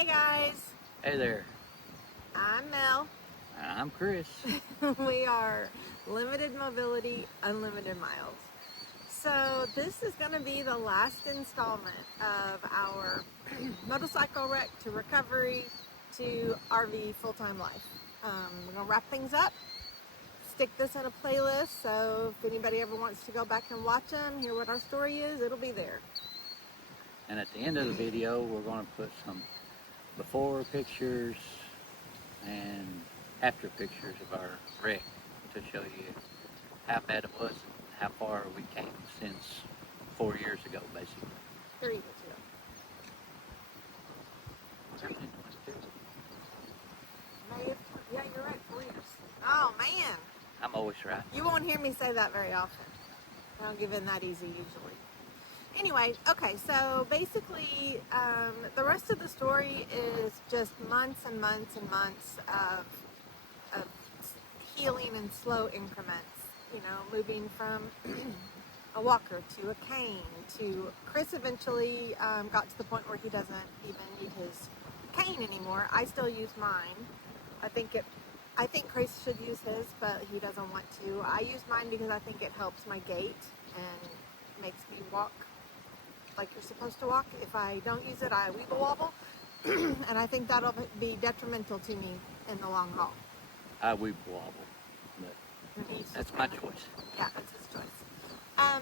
Hey guys, Hey there, I'm Mel. I'm Chris. We are Limited Mobility, Unlimited Miles. So, this is going to be the last installment of our motorcycle wreck to recovery to RV full time life. We're going to wrap things up, stick this in a playlist, so if anybody ever wants to go back and watch them, hear what our story is, it'll be there. And at the end of the video, we're going to put some before pictures and after pictures of our wreck to show you how bad it was and how far we came since 4 years ago, basically. 3 years ago. May of, yeah, you're right, 4 years. Oh man. I'm always right. You won't hear me say that very often. I don't give in that easy usually. Anyway, okay, so basically, the rest of the story is just months and months and months of healing in slow increments. You know, moving from a walker to a cane to Chris eventually got to the point where he doesn't even need his cane anymore. I still use mine. I think Chris should use his, but he doesn't want to. I use mine because I think it helps my gait and makes me walk like you're supposed to walk. If I don't use it, I weeble wobble, and I think that'll be detrimental to me in the long haul. I weep wobble, but that's my choice. Yeah, that's his choice.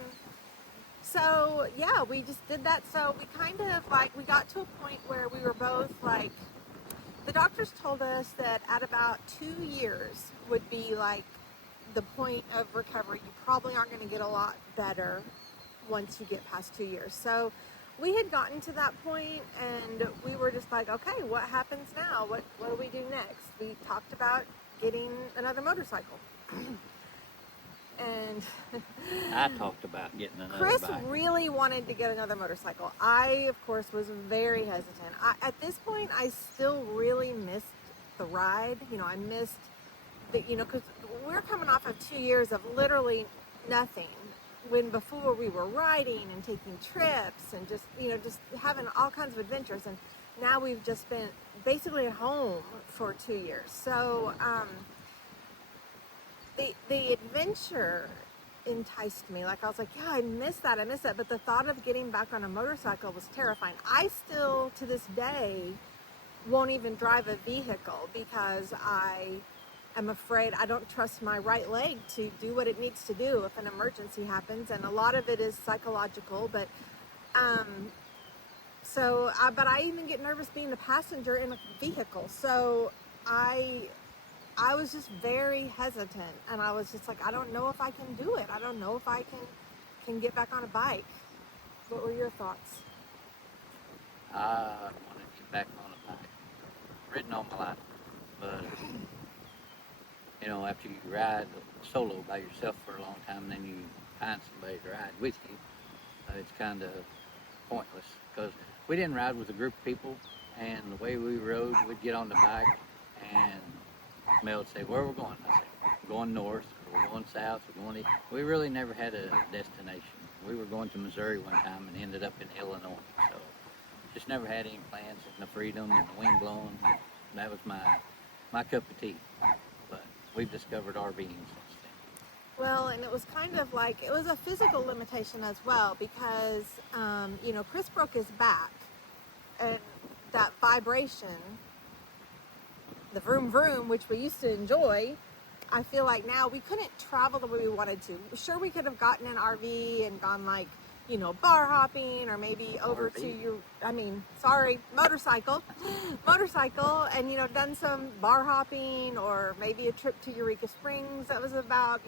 So yeah, we just did that. So we kind of like, we got to a point where we were both like, the doctors told us that at about 2 years would be like the point of recovery. You probably aren't going to get a lot better once you get past 2 years. So we had gotten to that point and we were just like, okay, what happens now? What do we do next? We talked about getting another motorcycle. And I talked about getting another Chris bike. really wanted to get another motorcycle. I, of course, was very hesitant. At this point, I still really missed the ride. You know, I missed because we're coming off of 2 years of literally nothing. When before we were riding and taking trips and just having all kinds of adventures. And now we've just been basically at home for 2 years. So, the adventure enticed me. Like I was like, yeah, I miss that. But the thought of getting back on a motorcycle was terrifying. I still, to this day, won't even drive a vehicle because I am afraid. I don't trust my right leg to do what it needs to do if an emergency happens. And a lot of it is psychological, but but I even get nervous being a passenger in a vehicle. So I was just very hesitant, and I was just like, I don't know if I can do it. I don't know if I can get back on a bike. What were your thoughts? I want to get back on a bike. Ridden all my life, but after you ride solo by yourself for a long time, and then you find somebody to ride with you, it's kind of pointless because we didn't ride with a group of people, and the way we rode, we'd get on the bike, and Mel would say, "Where we're going?" I said, "We're going north, or we're going south, we're going east." We really never had a destination. We were going to Missouri one time and ended up in Illinois, so just never had any plans and the freedom and the wind blowing. That was my cup of tea. But we've discovered RVing since then. Well, and it was kind of like, it was a physical limitation as well because, Chris broke his back, and that vibration, the vroom vroom, which we used to enjoy, I feel like now we couldn't travel the way we wanted to. Sure, we could have gotten an RV and gone bar hopping, or maybe over RV. motorcycle, and done some bar hopping, or maybe a trip to Eureka Springs that was about,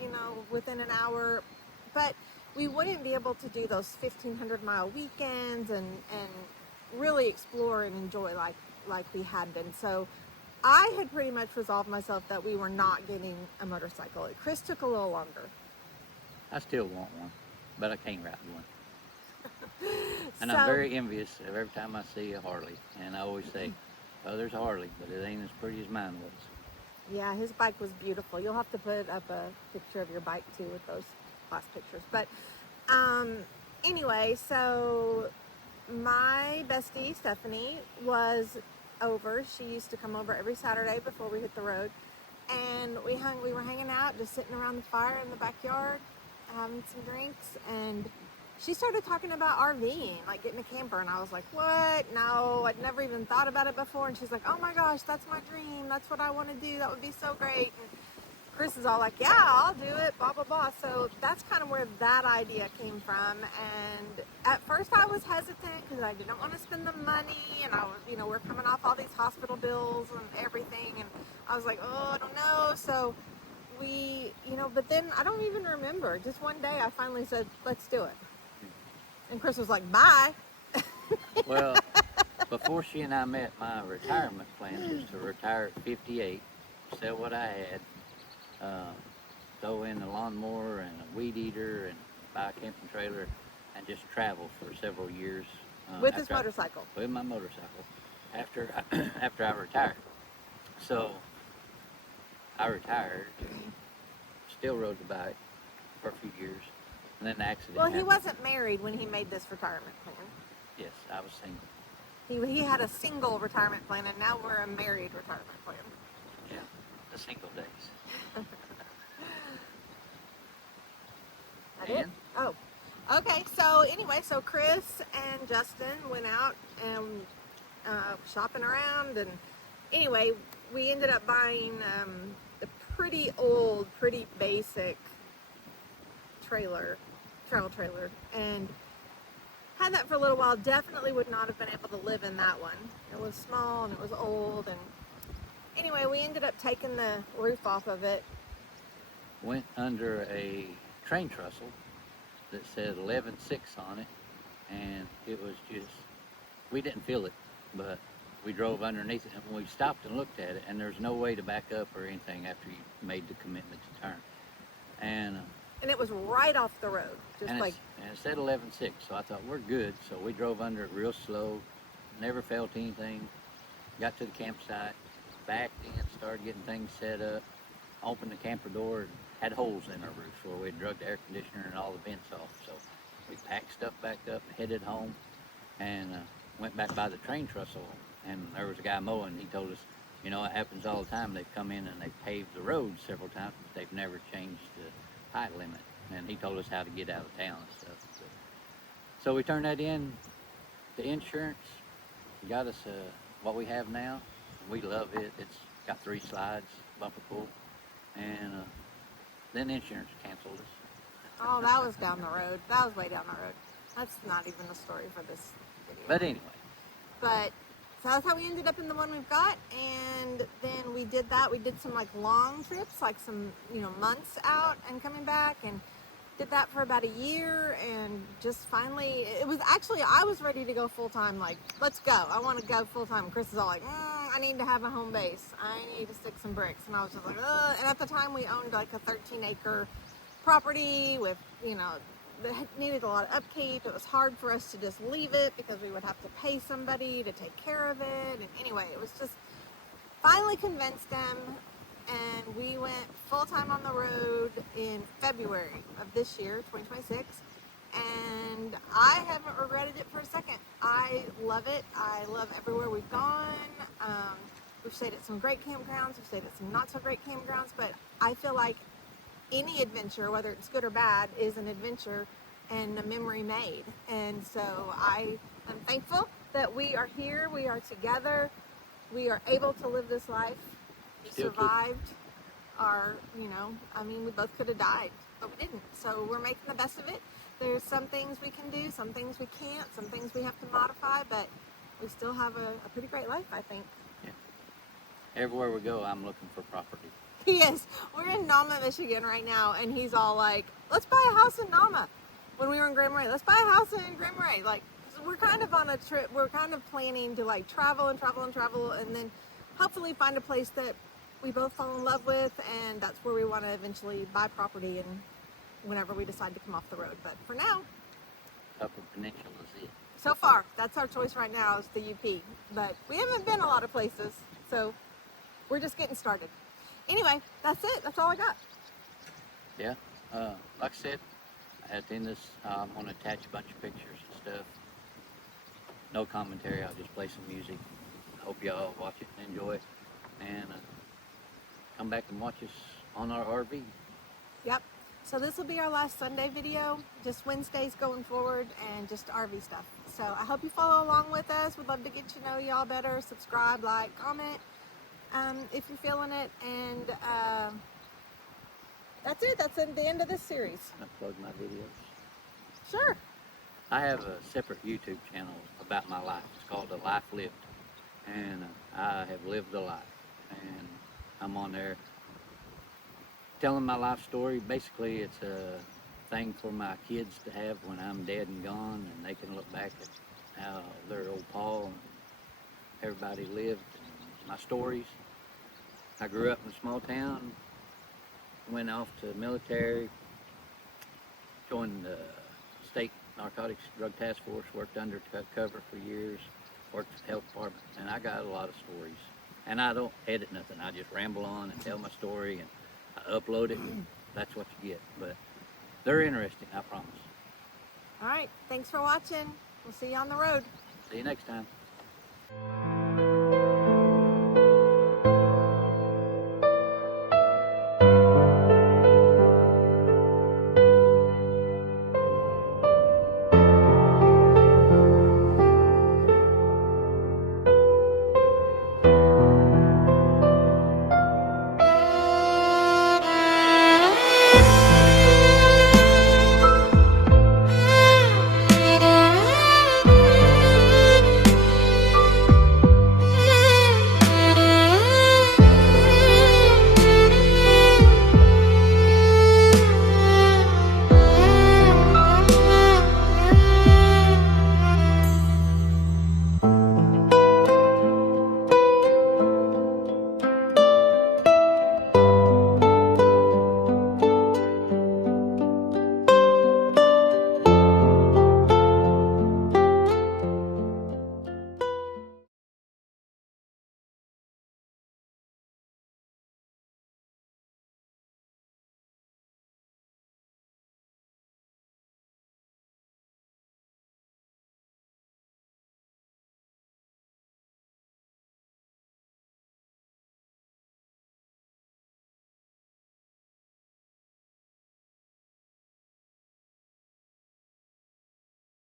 within an hour. But we wouldn't be able to do those 1,500-mile weekends and really explore and enjoy like we had been. So I had pretty much resolved myself that we were not getting a motorcycle. Chris took a little longer. I still want one, but I can't ride one. And I'm very envious of every time I see a Harley. And I always say, "Oh, there's a Harley, but it ain't as pretty as mine was." Yeah, his bike was beautiful. You'll have to put up a picture of your bike too with those last pictures. But anyway, so my bestie Stephanie was over. She used to come over every Saturday before we hit the road, and we were hanging out, just sitting around the fire in the backyard, having some drinks, and she started talking about RVing, like getting a camper, and I was like, what? No, I'd never even thought about it before. And she's like, oh my gosh, that's my dream. That's what I want to do. That would be so great. And Chris is all like, yeah, I'll do it, blah, blah, blah. So that's kind of where that idea came from. And at first I was hesitant because I didn't want to spend the money. And I was, we're coming off all these hospital bills and everything. And I was like, oh, I don't know. So we, but then I don't even remember. Just one day I finally said, let's do it. And Chris was like, bye. Well, before she and I met, my retirement plan was to retire at 58, sell what I had, throw in a lawnmower and a weed eater and buy a camping trailer and just travel for several years. With his motorcycle. With my motorcycle. After I retired. So I retired, still rode the bike for a few years, and then the accident Well, he happened. wasn't married when he made this retirement plan. Yes, I was single. He had a single retirement plan, and now we're a married retirement plan. Yeah, the single days. I did? And? Oh. Okay, so anyway, so Chris and Justin went out and shopping around, and anyway, we ended up buying a pretty old, pretty basic travel trailer, and had that for a little while. Definitely would not have been able to live in that one. It was small and it was old, and anyway, we ended up taking the roof off of it. Went under a train trestle that said 11.6 on it, and it was just, we didn't feel it, but we drove underneath it, and we stopped and looked at it, and there's no way to back up or anything after you made the commitment to turn. And it was right off the road, just and like. And it said 11.6, so I thought, we're good. So we drove under it real slow, never felt anything, got to the campsite, backed in, started getting things set up, opened the camper door, and had holes in our roof where we had drug the air conditioner and all the vents off. So we packed stuff back up, headed home, and went back by the train trestle, and there was a guy mowing. He told us, it happens all the time. They've come in and they've paved the road several times, but they've never changed the height limit. And he told us how to get out of town and stuff. So we turned that in. The insurance got us what we have now. We love it. It's got 3 slides, bumper pull, and then the insurance canceled us. Oh, that was down the road. That was way down the road. That's not even the story for this video. But anyway. But so that's how we ended up in the one we've got, and then we did that. We did some like long trips, like some months out and coming back, and did that for about a year, and just finally, it was actually, I was ready to go full time. Like, let's go. I want to go full time. Chris is all like, I need to have a home base. I need to stick some bricks, and I was just like, ugh. And at the time, we owned like a 13-acre property with that needed a lot of upkeep. It was hard for us to just leave it because we would have to pay somebody to take care of it. And anyway, it was just finally convinced them, and we went full-time on the road in February of this year, 2026, and I haven't regretted it for a second. I love it. I love everywhere we've gone. We've stayed at some great campgrounds. We've stayed at some not so great campgrounds, but I feel like any adventure, whether it's good or bad, is an adventure and a memory made. And so I am thankful that we are here, we are together, we are able to live this life. We survived our, we both could have died, but we didn't. So we're making the best of it. There's some things we can do, some things we can't, some things we have to modify, but we still have a pretty great life, I think. Yeah. Everywhere we go, I'm looking for property. Yes, we're in Nama, Michigan right now, and he's all like, let's buy a house in Nama. When we were in Grand Marais, let's buy a house in Grand Marais. Like, so we're kind of on a trip. We're kind of planning to like travel, and then hopefully find a place that we both fall in love with, and that's where we want to eventually buy property and whenever we decide to come off the road. But for now, Upper Peninsula is it. so far, that's our choice right now is the UP. But we haven't been a lot of places, so we're just getting started. Anyway, that's it. That's all I got. Yeah. Like I said, at the end of this, I'm going to attach a bunch of pictures and stuff. No commentary. I'll just play some music. I hope y'all watch it and enjoy it, and come back and watch us on our RV. Yep. So this will be our last Sunday video, just Wednesdays going forward and just RV stuff. So I hope you follow along with us. We'd love to get to know y'all better. Subscribe, like, comment if you're feeling it. And that's it. That's the end of this series. I plug my videos. Sure. I have a separate YouTube channel about my life. It's called A Life Lived, and I have lived a life, and I'm on there telling my life story. Basically, it's a thing for my kids to have when I'm dead and gone, and they can look back at how their old Paul and everybody lived, and my stories. I grew up in a small town, went off to the military, joined the state narcotics drug task force, worked undercover for years, worked at the health department, and I got a lot of stories. And I don't edit nothing. I just ramble on and tell my story, and I upload it. That's what you get. But they're interesting, I promise. All right. Thanks for watching. We'll see you on the road. See you next time.